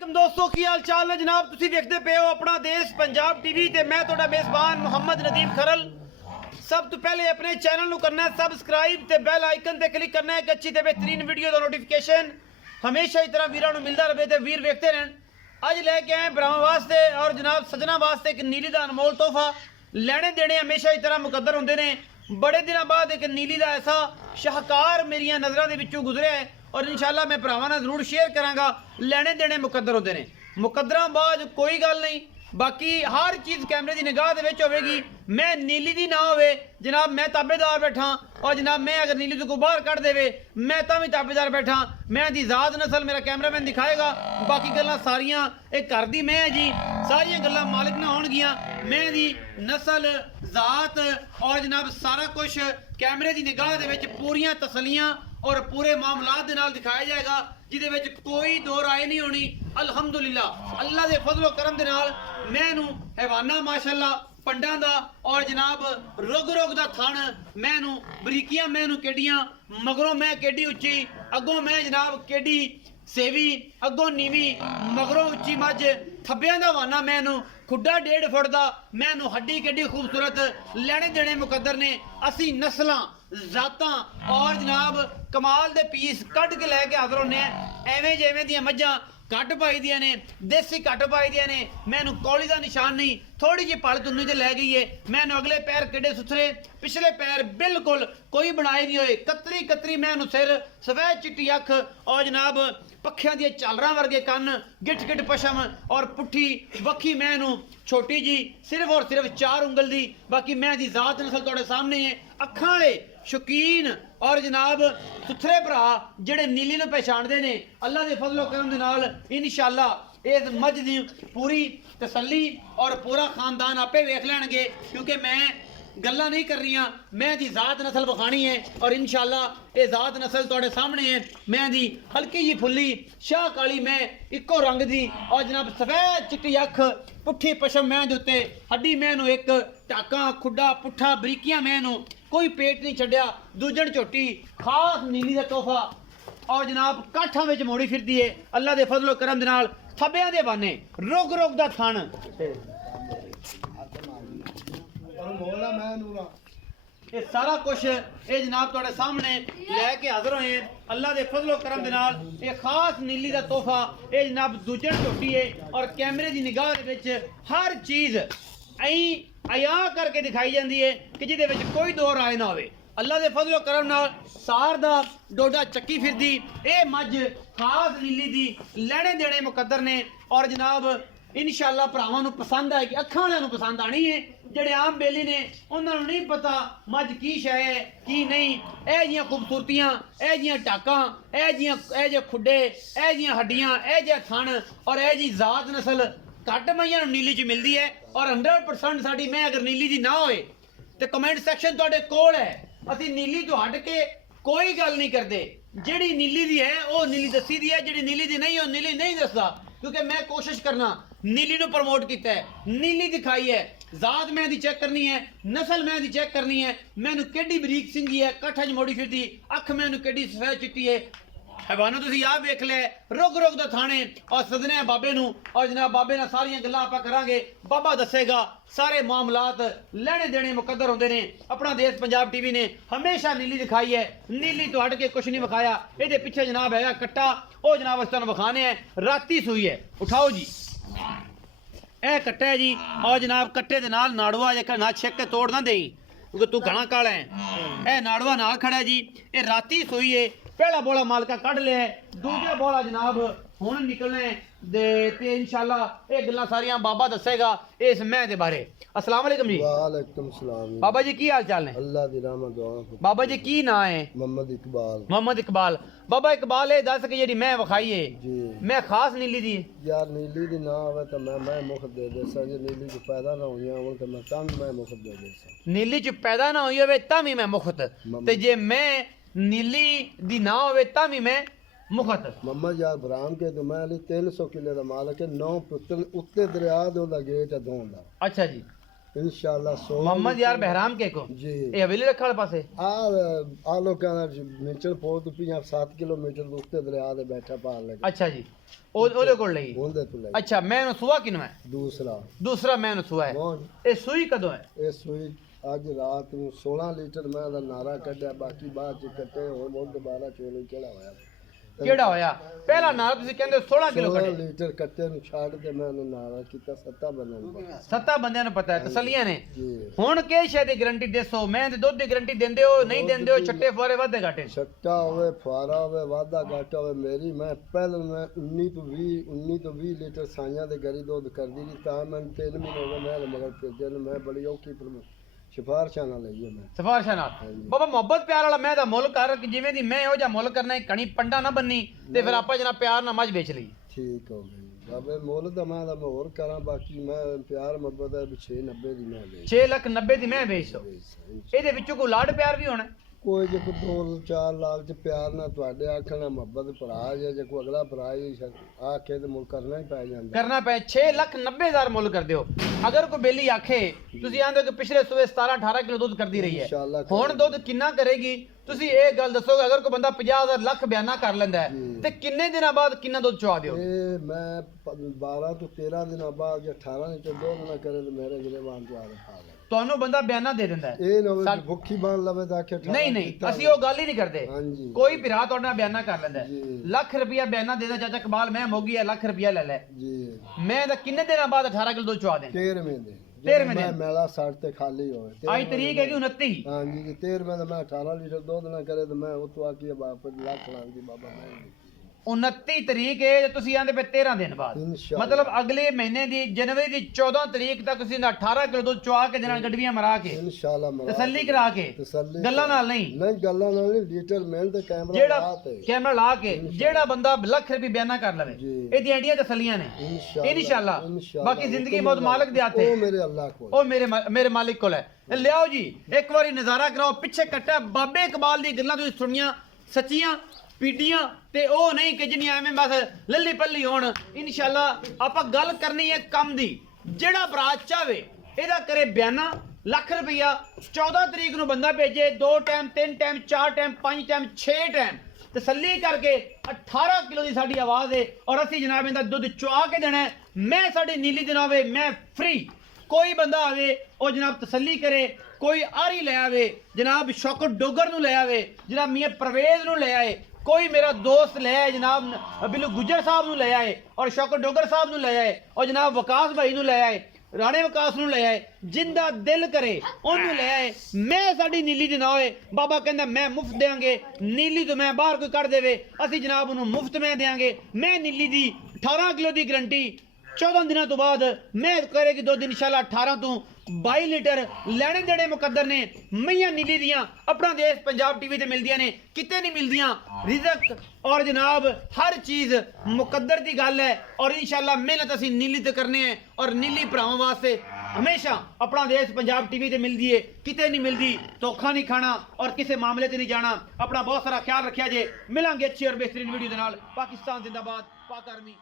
दोस्तों की हाल चाल है जनाब। तुसी देखते पे हो अपना देश पंजाब टीवी ते मैं तोड़ा मेजबान मोहम्मद नदीम खरल। सब तो पहले अपने चैनल को करना है सबसक्राइब ते बेल आइकन ते क्लिक करना है कि अच्छी ते बेहतरीन वीडियो का नोटिफिकेशन हमेशा इस तरह वीरों मिलता रहे ते वीर वेखते रहन। अज लैके आए भरावां वास्ते और जनाब सजना वास्ते एक नीली का अनमोल तोहफा। लेने देने हमेशा इस तरह मुकद्दर होंगे ने। बड़े दिनों बाद एक नीली का ऐसा शाहकार मेरिया नज़रों के विचों गुजरिया है और इंशाल्लाह मैं भरावां नाल जरूर शेयर करांगा। लेने देने मुकद्दर होंगे ने, मुकद्दरां बाद कोई गल नहीं। बाकी हर चीज़ कैमरे की निगाह दे विच होवेगी। मैं नीली दी ना होवे जनाब मैं ताबेदार बैठा और जनाब मैं अगर नीली को बाहर कढ़ देवे मैं तां भी ताबेदार बैठा। मैं दी ज़ात नस्ल मेरा कैमरामैन दिखाएगा। बाकी गल्लां सारियां एक घर दी मैं जी सारियां गल्लां मालिक ना होणगियां। मैं दी नस्ल ज़ात और जनाब सारा कुछ कैमरे की निगाह दे विच पूरियां तसलियां और पूरे मामलात दे नाल दिखाया जाएगा जिदे विच कोई दो राय नहीं होनी। अल्हम्दुलिल्लाह अल्लाह दे फजलो करम दे नाल मैनू हैवाना माशाअल्लाह पंडा दा और जनाब रुग रुग दा थण मैनू बरीकियां मैनू केडियां मगरों मैं केडी उच्ची अगों मैं जनाब केडी सेवी अगों नीवी मगरों उच्ची मझ थब्बियां दा वाना मैनू खुड्डा 1.5 फुट दा मैनू हड्डी केडी खूबसूरत। लेने देने मुकद्दर ने असी नस्लां जातां और जनाब कमाल दे पीस कट के लैके हाज़र होने एवें जिवें दियां मझां कट पाई दियां ने देसी कट पाई दियां ने। मैनू कौली का निशान नहीं थोड़ी जी पल तुन्नी ते लै गई है। मैनू अगले पैर केडे सुथरे पिछले पैर बिल्कुल कोई बनाए नहीं होए कतरी कतरी मैनू सिर सफेद चिट्टी अख और जनाब पखियां दी झालरां वर्गे कन गिट गिट पशम और पुट्ठी वक्खी मैनू छोटी जी सिर्फ और सिर्फ 4 उंगल दी। बाकी मैं दी जात नस्ल तुहाडे सामने है। अखां वाले शौकीन और जनाब सुथरे भरा जेड़े नीली नूं पहचानदे ने अल्लाह दे फजलो करम दे नाल इंशाअल्लाह इस मझ दी पूरी तसल्ली और पूरा खानदान आपे वेख लैणगे क्योंकि मैं गल्लां नहीं कर रही। मैं दी जात नस्ल बखानी है और इंशाअल्लाह ये जात नस्ल तुहाडे सामने है। मैं दी हल्की जी फुल्ली शाह काली मैं इको रंग दी और जनाब सफेद चिट्टी अख पुट्ठी पशम मैं दे उत्ते हड्डी मैनू एक टाका खुड्डा पुट्ठा बरीकियां मैनू कोई पेट नहीं छड्या दूजण झोटी खास नीली का तोहफा और जनाब काठा में मोड़ी फिरती है अल्लाह के फजलो करम दे नाल थब्बियां दे बाने रुग रुग दा थण ये सारा कुछ ये जनाब तुहाडे सामने लैके हाज़र होए हैं अल्लाह के फजलो करम दे नाल। ये खास नीली का तोहफा ये जनाब दूजण झोटी है और कैमरे की निगाह दे विच हर चीज़ ऐं अया करके दिखाई जाती है कि जिहदे विच कोई दो राय ना होवे। अल्लाह के फजलो करम नाल सार दा डोडा चक्की फिरदी ये मझ खास नीली दी लेने देने मुकद्दर ने और जनाब इंशाअल्लाह भरावां नूं पसंद आएगी अखां वालियां नूं पसंद आनी है। जेड़े आम बेली ने उन्होंने नहीं पता मझ की शै है की नहीं। ए जियां खूबसूरतियां ए जियां टाकां ए जे खुड्डे ए जियां हड्डियां ए जे थण और ए जी जात नस्ल घट मईयां नीली च मिलती है और 100% साडी मैं अगर नीली दी ना होए तो कमेंट सैक्शन तुहाडे कोल है। असी नीली तो हट के कोई गल नहीं करते। जिहड़ी नीली दी है वो नीली दसी दी है जिहड़ी नीली दी नहीं वो नीली नहीं दसदा क्योंकि मैं कोशिश करना नीली नूं प्रमोट किया है नीली दिखाई है। जात मैं दी चेक करनी है नस्ल मैं दी चेक करनी है। मैनू केडी बरीक सिंगी है कट्ठा च मोड़ी फिरदी अख मैनू केडी सफेद चिट्टी है। हैवाना तुसीं आ वेख ले रुग रुग दा थाने और सदने बाबे नूं और जनाब बाबे नाल सारियां गल्लां आपां करांगे। बाबा दसेगा सारे मामलात लेने देने मुकद्दर होंदे ने। अपना देश पंजाब टीवी ने हमेशा नीली दिखाई है नीली तो हट के कुछ नहीं विखाया। ये पीछे जनाब है कट्टा वो जनाब अस तुहानूं विखाने हैं राती सूई है। उठाओ जी ए कट्टा है जी और जनाब कट्टे दे नाल नाड़ुआ जेकर ना छिक के तोड़ ना देई क्योंकि तू घना काला है। ए नाड़ुआ नाल खड़ा है जी ये राती सूई है। पहला बोला मालका कढ़ लिया दूजा बोला जनाब हुण निकलने दे ते इंशाअल्लाह ये गल्लां सारियां बाबा दसेगा इस मैं दे बारे। अस्सलाम वालेकुम जी। वालेकुम सलाम बाबा जी की हाल चाल ने? अल्लाह दी रहमत दुआ। बाबा जी की ना है? मोहम्मद इकबाल। मोहम्मद इकबाल। बाबा इकबाल ये दस के जेडी मैं विखाई है जी मैं खास नीली दी यार नीली दी ना आवे तो मैं मुफ्त दे देसा जे नीली च पैदा ना होईयां होण ते मैं तां मैं मुफ्त दे देसा। नीली च पैदा ना होई होवे तां भी मैं मुफ्त ते जे मैं नीली दी ना होवे तां भी मैं मुफ्त। मोहम्मद यार बराम के तो मैं 300 किले दा मालक है 9 पुत्र उत्ते दरिया दे ओदा गेट है दोंदा। अच्छा जी इंशाल्लाह 16 मोहम्मद यार बहराम के को जी ਇਹ ਹਵੇਲੀ ਰੱਖਣ ਵਾਲੇ ਪਾਸੇ आ लोकां दा मिचल पोत तो 7 किलोमीटर ਦੇ ਉੱਤੇ ਦਰਿਆ ਦੇ ਬੈਠਾ ਪਾਰ ਲੱਗੇ ਅੱਛਾ ਜੀ ਉਹਦੇ ਕੋਲ ਲਈ ਉਹਦੇ ਤੋਂ ਲੈ ਅੱਛਾ ਮੈਂ ਉਹਨੂੰ ਸੁਆ ਕਿਨੂੰ ਹੈ ਦੂਸਰਾ ਮੈਂ ਉਹਨੂੰ ਸੁਆ ਹੈ ਕੌਣ ਇਹ ਸੂਈ ਕਦੋਂ ਹੈ ਇਹ ਸੂਈ ਅੱਜ ਰਾਤ ਨੂੰ 16 ਲੀਟਰ ਮੈਂ ਦਾ ਨਾਰਾ ਕੱਢਿਆ ਬਾਕੀ ਬਾਅਦ ਚ ਕੱਟੇ ਹੋਰ ਮੁੱਢ ਦੁਬਾਰਾ ਚੋਲੇ ਕਿਹੜਾ ਹੋਇਆ ਕਿਹੜਾ ਹੋਇਆ ਪਹਿਲਾ ਨਾਰਾ ਤੁਸੀਂ ਕਹਿੰਦੇ 16 ਕਿਲੋ 16 ਕੱਢੇ ਲੀਟਰ ਕੱਟੇ ਨੂੰ ਛੱਡ ਤੇ ਮੈਂ ਉਹਨੂੰ ਨਾਰਾ ਕੀਤਾ 7 ਬੰਦਿਆਂ ਨੂੰ 7 ਬੰਦਿਆਂ ਨੂੰ ਪਤਾ ਹੈ ਤਸੱਲੀਆਂ ਨੇ ਜੀ ਹੁਣ ਕਿਹ ਸ਼ੈ ਦੀ ਗਾਰੰਟੀ ਦੱਸੋ ਮੈਂ ਤੇ ਦੁੱਧ ਦੀ ਗਾਰੰਟੀ ਦਿੰਦੇ ਹੋ ਨਹੀਂ ਦਿੰਦੇ ਹੋ ਛੱਟੇ ਫੁਆਰੇ ਵਾਧੇ ਘਾਟੇ ਛੱਟਾ ਹੋਵੇ ਫੁਆਰਾ ਹੋਵੇ ਵਾਧਾ ਘਾਟਾ ਹੋਵੇ ਮੇਰੀ ਮੈਂ ਪਹਿਲਾਂ ਮੈਂ 19 ਤੋਂ 20 ਲੀਟਰ ਸਾਈਆਂ ਦੇ ਗਰੀ ਦੁੱਧ ਕਰਦੀ ਸੀ ਤਾਂ ਮੈਂ 3 ਮਹੀਨੇ ਹੋ ਗਏ ਮੈਂ ਮਗਰ ਫਿਰਦੇ ਨੂੰ ਮੈਂ ਬੜੀ ਔਖੀ ਸਿਫਾਰਸ਼ਾਂ ਨਾਲ ਲਈ ਹੈ ਮੈਂ ਸਿਫਾਰਸ਼ਾਂ ਨਾਲ ਬਾਬਾ ਮੁਹੱਬਤ ਪਿਆਰ ਵਾਲਾ ਮੈਂ ਦਾ ਮੁੱਲ ਕਰ ਜਿਵੇਂ ਦੀ ਮੈਂ ਇਹੋ ਜਿਹਾ ਮੁੱਲ ਕਰਨਾ ਹੈ ਕਣੀ ਪੰਡਾ ਨਾ ਬੰਨੀ ਤੇ ਫਿਰ ਆਪਾਂ ਜਨਾ ਪਿਆਰ ਨਾਲ ਮੱਝ ਵੇਚ ਲਈ ਠੀਕ ਹੋ ਗਈ ਬਾਬੇ ਮੁੱਲ ਤਾਂ ਮੈਂ ਹੋਰ ਕਰਾਂ ਬਾਕੀ ਮੈਂ ਪਿਆਰ ਮੁਹੱਬਤ ਦਾ 690 ਦੀ ਮੈਂ ਵੇਚ 6,90,000 ਦੀ ਮੈਂ ਵੇਚ ਦੋ ਇਹਦੇ ਵਿੱਚੋਂ ਕੋਈ ਲਾਡ ਪਿਆਰ ਵੀ ਹੋਣਾ ਕੋਈ ਜੇ ਕੋਈ 2-4 ਲਾਖ ਚ ਪਿਆਰ ਨਾਲ ਤੁਹਾਡੇ ਆਖਣਾ ਮੁਹੱਬਤ ਭਰਾ ਜੇ ਕੋਈ ਅਗਲਾ ਭਰਾ ਹੀ ਆਖੇ ਤੇ ਮੁੱਲ ਕਰਨਾ ਹੀ ਪੈ ਜਾਂਦਾ ਕਰਨਾ ਪਏ 6,90,000 ਮੁੱਲ ਕਰ ਦਿਓ ਅਗਰ ਕੋਈ ਬੇਲੀ ਆਖੇ ਤੁਸੀਂ ਆਂਦੇ ਕਿ ਪਿਛਲੇ ਸੂਏ 17-18 ਕਿਲੋ ਦੁੱਧ ਕਰਦੀ ਰਹੀ ਹੈ ਹੁਣ ਦੁੱਧ ਕਿੰਨਾ ਕਰੇਗੀ ਤੁਸੀਂ ਇਹ ਗੱਲ ਦੱਸੋਗੇ ਅਗਰ ਕੋਈ ਬੰਦਾ 50,000 ਲੱਖ ਬਿਆਨਾ ਕਰ ਲੈਂਦਾ ਹੈ ਤੇ ਕਿੰਨੇ ਦਿਨਾਂ ਬਾਅਦ ਕਿੰਨਾ ਦੁੱਧ ਚਵਾ ਦਿਓ ਇਹ ਮੈਂ 12 ਤੋਂ 13 ਦਿਨਾਂ ਬਾਅਦ ਜੇ 18 ਲੀਟਰ ਦੁੱਧ ਨਾ ਕਰੇ ਤੇ ਮੇਰੇ ਗਰੇਵਾਨ ਤੋਂ ਆ ਰਿਹਾ ਤੁਹਾਨੂੰ ਬੰਦਾ ਬਿਆਨਾ ਦੇ ਦਿੰਦਾ ਹੈ ਇਹ ਨਾ ਹੋਵੇ ਭੁੱਖੀ ਬਣ ਲਵੇ ਤਾਂ ਆਖੇ ਨਹੀਂ ਅਸੀਂ ਉਹ ਗੱਲ ਹੀ ਨਹੀਂ ਕਰਦੇ ਹਾਂਜੀ ਕੋਈ ਭਰਾ ਤੁਹਾਡੇ ਨਾਲ ਬਿਆਨਾ ਕਰ ਲੈਂਦਾ ਜੀ ਲੱਖ ਰੁਪਇਆ ਬਿਆਨਾ ਦੇ ਦੇ ਚਾਚਾ ਕਬਾਲ ਮੈਂ ਮੋਗੀ ਹੈ ਲੱਖ ਰੁਪਇਆ ਲੈ ਲੈ ਜੀ ਮੈਂ ਤਾਂ ਕਿੰਨੇ ਦਿਨਾਂ ਬਾਅਦ 18 ਕਿਲੋ ਦੁੱਧ ਚਵਾ ਦੇ 13ਵੇਂ ਦੇ 13ਵੇਂ ਮੈਂ ਮੇਲਾ ਸੜ ਤੇ ਖਾਲੀ ਹੋਵੇ ਅੱਜ ਤਰੀਕ ਹੈ ਕਿ 29 ਹਾਂਜੀ ਜੀ 13ਵੇਂ ਦਾ ਮੈਂ 18 ਲੀਟਰ ਦੁੱਧ ਨਾ ਕਰੇ ਤੇ ਮੈਂ ਉਤੋਂ ਆ ਕੇ ਵਾਪਸ ਲੱਖ ਲਾਂਗੀ ਬਾਬਾ ਮੈਂ 29 ਤਰੀਕ ਹੈ ਤੁਸੀਂ ਆਂਦੇ ਪਏ 13 ਦਿਨ ਬਾਅਦ ਇਨਸ਼ਾਅੱਲਾ ਮਤਲਬ ਅਗਲੇ ਮਹੀਨੇ ਦੀ ਜਨਵਰੀ ਦੀ 14 ਤਰੀਕ ਤੱਕ ਤੁਸੀਂ 18 ਕਿਲੋ ਦੁੱਧ ਚਵਾ ਕੇ ਦੇ ਨਾਲ ਗੱਡੀਆਂ ਮਰਾ ਕੇ ਇਨਸ਼ਾਅੱਲਾ ਤਸੱਲੀ ਕਰਾ ਕੇ ਤਸੱਲੀ ਗੱਲਾਂ ਨਾਲ ਨਹੀਂ ਗੱਲਾਂ ਨਾਲ ਨਹੀਂ ਲੀਟਰ ਮਿਲ ਤੇ ਕੈਮਰਾ ਜਿਹੜਾ ਲਾ ਤੇ ਕੈਮਰਾ ਲਾ ਕੇ ਜਿਹੜਾ ਬੰਦਾ ਲੱਖ ਰੁਪਏ ਬਿਆਨਾ ਕਰ ਲਵੇ ਜੀ। ਇਹਦੀ ਆਈਡੀਆ ਤਸੱਲੀਆਂ ਨੇ ਇਨਸ਼ਾਅੱਲਾ ਬਾਕੀ ਜ਼ਿੰਦਗੀ ਬਹੁਤ ਮਾਲਕ ਦੇ ਹੱਥ ਉਹ ਹੈ ਮੇਰੇ ਅੱਲਾਹ ਕੋਲ ਉਹ ਮੇਰੇ ਮਾਲਿਕ ਕੋਲ ਹੈ ਲਿਆਓ ਜੀ ਇੱਕ ਵਾਰੀ ਨਜ਼ਾਰਾ ਕਰਾਓ ਪਿੱਛੇ ਕੱਟਾ ਬਾਬੇ ਇਕਬਾਲ ਦੀ ਗੱਲਾਂ ਤੁਸੀਂ ਸੁਣੀਆਂ ਸੱਚੀਆਂ ਪੀਡੀਆਂ ਤੇ ਉਹ ਨਹੀਂ ਕਿ ਜਿਹੜੀਆਂ ਐਵੇਂ ਬਸ ਲੱਲੀ ਪੱਲੀ ਹੋਣ ਇਨਸ਼ਾਅੱਲਾ ਆਪਾਂ ਗੱਲ ਕਰਨੀ ਹੈ ਕੰਮ ਦੀ ਜਿਹੜਾ ਭਰਾ ਚਾਵੇ ਇਹਦਾ ਕਰੇ ਬਿਆਨਾ ਲੱਖ ਰੁਪਈਆ 14 ਤਰੀਕ ਨੂੰ ਬੰਦਾ ਭੇਜੇ 2 time 3 time 4 time 5 time 6 time ਤਸੱਲੀ ਕਰਕੇ 18 ਕਿਲੋ ਦੀ ਸਾਡੀ ਆਵਾਜ਼ ਹੈ ਔਰ ਅਸੀਂ ਜਨਾਬ ਇਹਦਾ ਦੁੱਧ ਚੁਆ ਕੇ ਦੇਣਾ ਮੈਂ ਸਾਡੀ ਨੀਲੀ ਦਿਨ ਆਵੇ ਮੈਂ ਫ੍ਰੀ ਕੋਈ ਬੰਦਾ ਆਵੇ ਉਹ ਜਨਾਬ ਤਸੱਲੀ ਕਰੇ ਕੋਈ ਆਰੀ ਲੈ ਆਵੇ ਜਨਾਬ ਸ਼ੌਕਤ ਡੋਗਰ ਨੂੰ ਲੈ ਆਵੇ ਜਨਾਬ ਮੀਆਂ ਪਰਵੇਜ਼ ਨੂੰ ਲੈ ਆਏ ਕੋਈ ਮੇਰਾ ਦੋਸਤ ਲੈ ਆਏ ਜਨਾਬ ਬਿੱਲੂ ਗੁੱਜਰ ਸਾਹਿਬ ਨੂੰ ਲੈ ਆਏ ਔਰ ਸ਼ੌਕਤ ਡੋਗਰ ਸਾਹਿਬ ਨੂੰ ਲੈ ਆਏ ਔਰ ਜਨਾਬ ਵਕਾਸ ਭਾਈ ਨੂੰ ਲੈ ਆਏ ਰਾਣੇ ਵਕਾਸ ਨੂੰ ਲੈ ਆਏ ਜਿੰਦਾ ਦਿਲ ਕਰੇ ਉਹਨੂੰ ਲੈ ਆਏ ਮੈਂ ਸਾਡੀ ਨੀਲੀ ਦੇ ਨਾ ਹੋਏ ਬਾਬਾ ਕਹਿੰਦਾ ਮੈਂ ਮੁਫਤ ਦੇਾਂਗੇ ਨੀਲੀ ਤੋਂ ਮੈਂ ਬਾਹਰ ਕੋਈ ਕੱਢ ਦੇਵੇ ਅਸੀਂ ਜਨਾਬ ਉਹਨੂੰ ਮੁਫਤ ਮੈਂ ਦੇਾਂਗੇ ਮੈਂ ਨੀਲੀ ਦੀ 18 ਕਿਲੋ ਦੀ ਗਰੰਟੀ 14 ਦਿਨਾਂ ਤੋਂ ਬਾਅਦ ਮੈਂ ਕਰੇਗੀ ਦੁੱਧ ਇਨਸ਼ਾਅੱਲਾ 18 ਤੋਂ 22 ਲੀਟਰ ਲੈਣੇ ਦੇਣੇ ਮੁਕੱਦਰ ਨੇ ਮਈਆਂ ਨੀਲੀ ਦੀਆਂ ਆਪਣਾ ਦੇਸ਼ ਪੰਜਾਬ ਟੀਵੀ ਤੇ ਮਿਲਦੀਆਂ ਨੇ ਕਿਤੇ ਨਹੀਂ ਮਿਲਦੀਆਂ ਰਿਜ਼ਕ ਔਰ ਜਨਾਬ ਹਰ ਚੀਜ਼ ਮੁਕੱਦਰ ਦੀ ਗੱਲ ਹੈ ਔਰ ਇਨਸ਼ਾਅੱਲਾ ਮਿਹਨਤ ਅਸੀਂ ਨੀਲੀ ਤੇ ਕਰਨੇ ਹੈ ਔਰ ਨੀਲੀ ਭਰਾਵਾਂ ਵਾਸਤੇ ਹਮੇਸ਼ਾ ਆਪਣਾ ਦੇਸ਼ ਪੰਜਾਬ ਟੀਵੀ ਤੇ ਮਿਲਦੀ ਹੈ ਕਿਤੇ ਨਹੀਂ ਮਿਲਦੀ ਧੋਖਾ ਨਹੀਂ ਖਾਣਾ ਔਰ ਕਿਸੇ ਮਾਮਲੇ ਤੇ ਨਹੀਂ ਜਾਣਾ ਆਪਣਾ ਬਹੁਤ ਸਾਰਾ ਖਿਆਲ ਰੱਖਿਆ ਜੇ ਮਿਲਾਂਗੇ ਅੱਛੀ ਔਰ ਬਿਹਤਰੀਨ ਵੀਡੀਓ ਦੇ ਨਾਲ ਪਾਕਿਸਤਾਨ ਜ਼ਿੰਦਾਬਾਦ ਪਾਕ ਆਰਮੀ